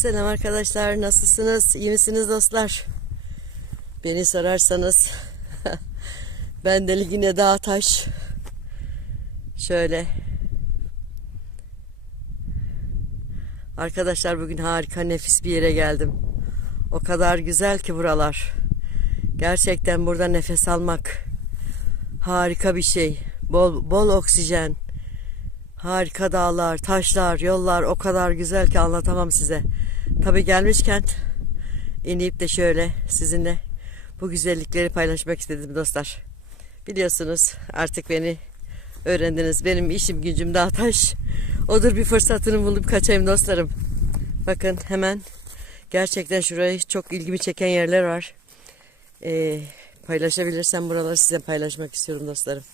Selam arkadaşlar, nasılsınız? İyi misiniz dostlar? Beni sorarsanız ben de Ligine Dağ Taş. Şöyle. Arkadaşlar bugün harika nefis bir yere geldim. O kadar güzel ki buralar. Gerçekten burada nefes almak harika bir şey. Bol bol oksijen. Harika dağlar, taşlar, yollar o kadar güzel ki anlatamam size. Tabii gelmişken inip de şöyle sizinle bu güzellikleri paylaşmak istedim dostlar. Biliyorsunuz artık beni öğrendiniz. Benim işim gücüm dağ taş. Odur bir fırsatını bulup kaçayım dostlarım. Bakın hemen gerçekten şurayı çok ilgimi çeken yerler var. Ee, paylaşabilirsem buraları size paylaşmak istiyorum dostlarım.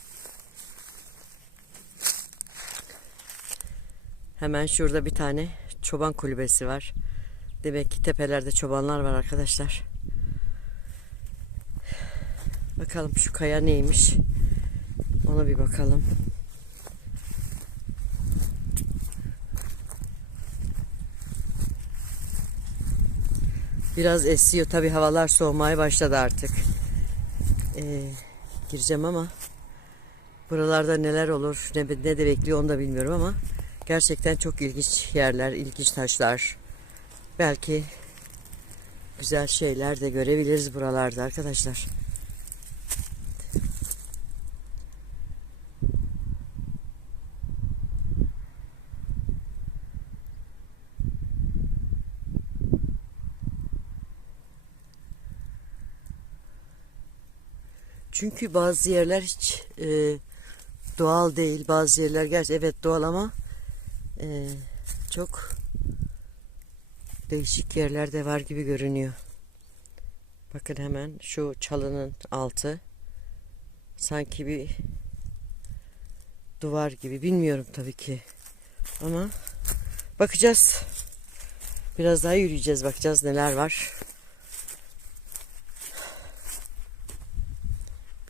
Hemen şurada bir tane çoban kulübesi var. Demek ki tepelerde çobanlar var arkadaşlar. Bakalım şu kaya neymiş. Ona bir bakalım. Biraz esiyor tabi havalar soğumaya başladı artık. Ee, gireceğim ama buralarda neler olur ne, ne de bekliyor onu da bilmiyorum ama gerçekten çok ilginç yerler, ilginç taşlar. Belki güzel şeyler de görebiliriz buralarda arkadaşlar. Çünkü bazı yerler hiç e, doğal değil. Bazı yerler gerçi evet doğal ama e, çok değişik yerler de var gibi görünüyor. Bakın hemen şu çalının altı sanki bir duvar gibi bilmiyorum tabii ki. Ama bakacağız. Biraz daha yürüyeceğiz bakacağız neler var.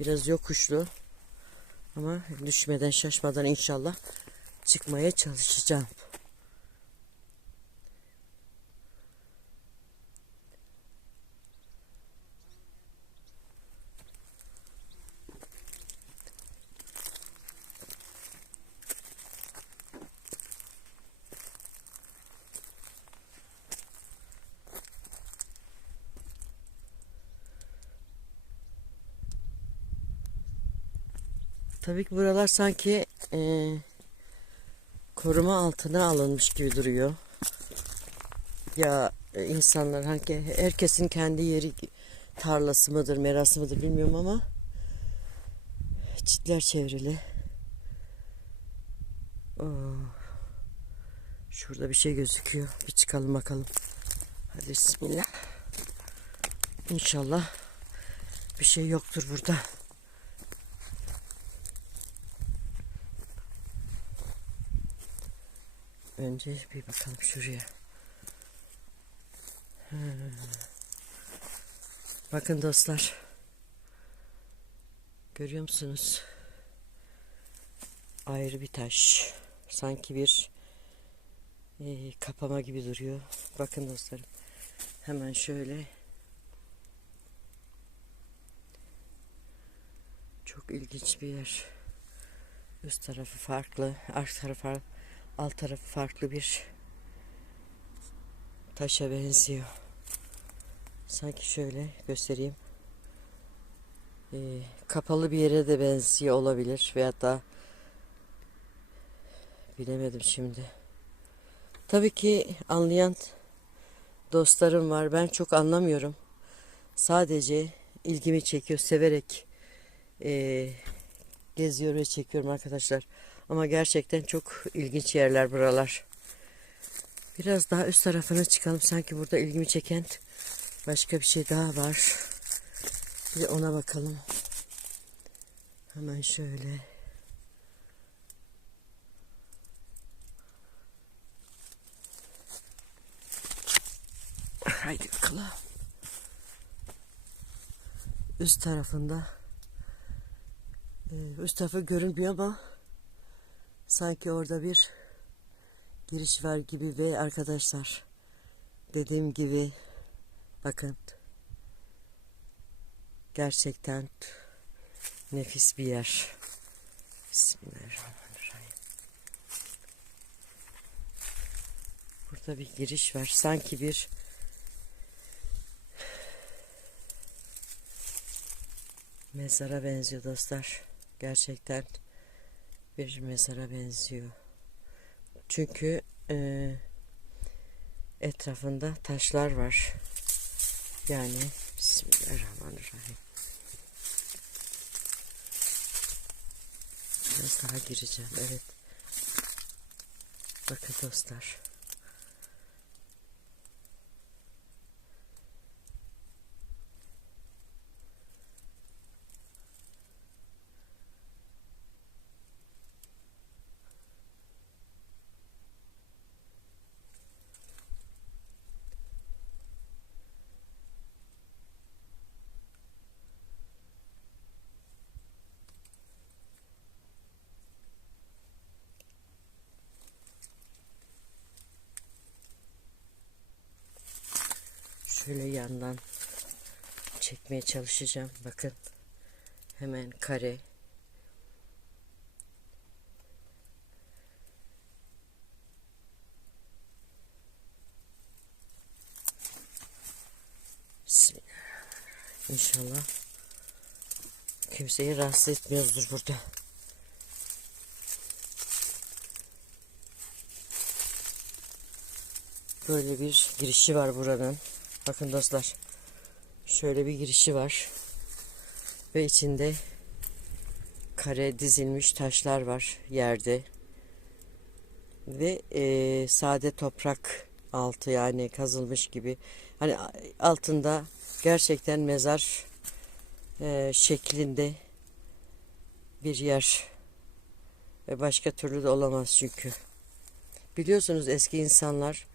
Biraz yokuşlu. Ama düşmeden şaşmadan inşallah çıkmaya çalışacağım. Tabii ki buralar sanki e, koruma altına alınmış gibi duruyor. Ya e, insanlar hangi herkesin kendi yeri tarlası mıdır, merası mıdır bilmiyorum ama çitler çevrili. Oo. Şurada bir şey gözüküyor. Bir çıkalım bakalım. Hadi bismillah. İnşallah bir şey yoktur burada. Önce bir bakalım şuraya. Ha. Bakın dostlar. Görüyor musunuz? Ayrı bir taş. Sanki bir e, kapama gibi duruyor. Bakın dostlarım. Hemen şöyle. Çok ilginç bir yer. Üst tarafı farklı. Arka tarafı alt tarafı farklı bir taşa benziyor. Sanki şöyle göstereyim. Ee, kapalı bir yere de benziyor olabilir veyahut da bilemedim şimdi. Tabii ki anlayan dostlarım var. Ben çok anlamıyorum. Sadece ilgimi çekiyor, severek e, geziyor ve çekiyorum arkadaşlar. Ama gerçekten çok ilginç yerler buralar. Biraz daha üst tarafına çıkalım. Sanki burada ilgimi çeken başka bir şey daha var. Bir ona bakalım. Hemen şöyle. Haydi bakalım. Üst tarafında ee, üst tarafı görünmüyor ama sanki orada bir giriş var gibi ve arkadaşlar Dediğim gibi bakın gerçekten nefis bir yer. Bismillahirrahmanirrahim. Burada bir giriş var. Sanki bir mezara benziyor dostlar. Gerçekten bir mezara benziyor. Çünkü e, etrafında taşlar var. Yani Bismillahirrahmanirrahim. Biraz daha gireceğim. Evet. Bakın dostlar. Şöyle yandan çekmeye çalışacağım. Bakın. Hemen kare. İnşallah kimseyi rahatsız etmiyoruzdur burada. Böyle bir girişi var buranın. Bakın dostlar. Şöyle bir girişi var. Ve içinde kare dizilmiş taşlar var yerde. Ve e, sade toprak altı yani kazılmış gibi. Hani altında gerçekten mezar e, şeklinde bir yer. Ve başka türlü de olamaz çünkü. Biliyorsunuz eski insanlar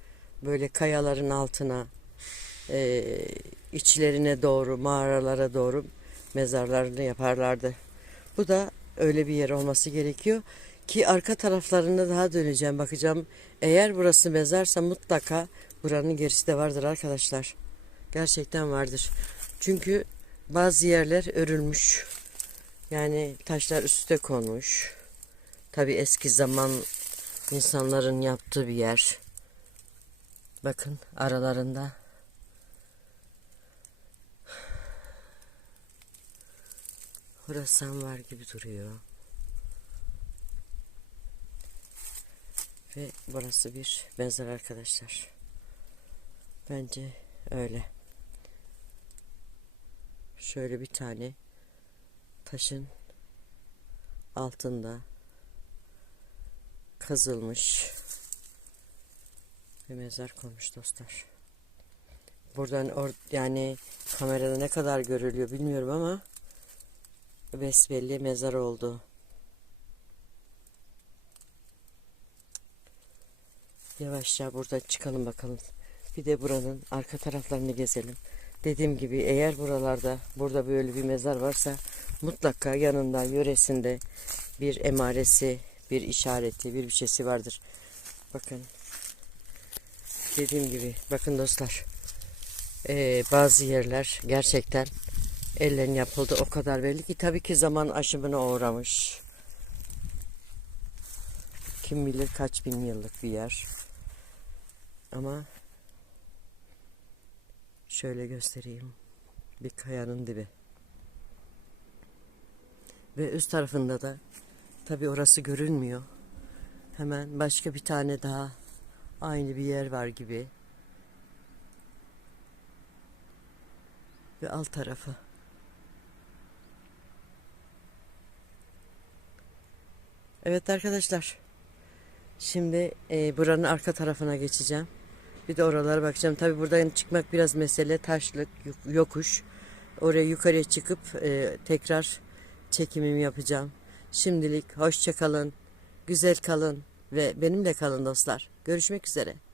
böyle kayaların altına e, içlerine doğru mağaralara doğru mezarlarını yaparlardı. Bu da öyle bir yer olması gerekiyor ki arka taraflarına daha döneceğim bakacağım. Eğer burası mezarsa mutlaka buranın gerisi de vardır arkadaşlar. Gerçekten vardır. Çünkü bazı yerler örülmüş. Yani taşlar üste konmuş. Tabi eski zaman insanların yaptığı bir yer. Bakın aralarında Horasan var gibi duruyor. Ve burası bir benzer arkadaşlar. Bence öyle. Şöyle bir tane taşın altında kazılmış bir mezar konmuş dostlar. Buradan or yani kamerada ne kadar görülüyor bilmiyorum ama besbelli mezar oldu. Yavaşça buradan çıkalım bakalım. Bir de buranın arka taraflarını gezelim. Dediğim gibi eğer buralarda burada böyle bir mezar varsa mutlaka yanında yöresinde bir emaresi, bir işareti, bir bir vardır. Bakın. Dediğim gibi bakın dostlar. Ee, bazı yerler gerçekten ellerin yapıldı o kadar belli ki tabii ki zaman aşımına uğramış. Kim bilir kaç bin yıllık bir yer. Ama şöyle göstereyim. Bir kayanın dibi. Ve üst tarafında da tabii orası görünmüyor. Hemen başka bir tane daha aynı bir yer var gibi. Ve alt tarafı. Evet arkadaşlar. Şimdi e, buranın arka tarafına geçeceğim. Bir de oralara bakacağım. Tabi buradan çıkmak biraz mesele. Taşlık, yokuş. Oraya yukarıya çıkıp e, tekrar çekimimi yapacağım. Şimdilik hoşça kalın. Güzel kalın ve benimle kalın dostlar. Görüşmek üzere.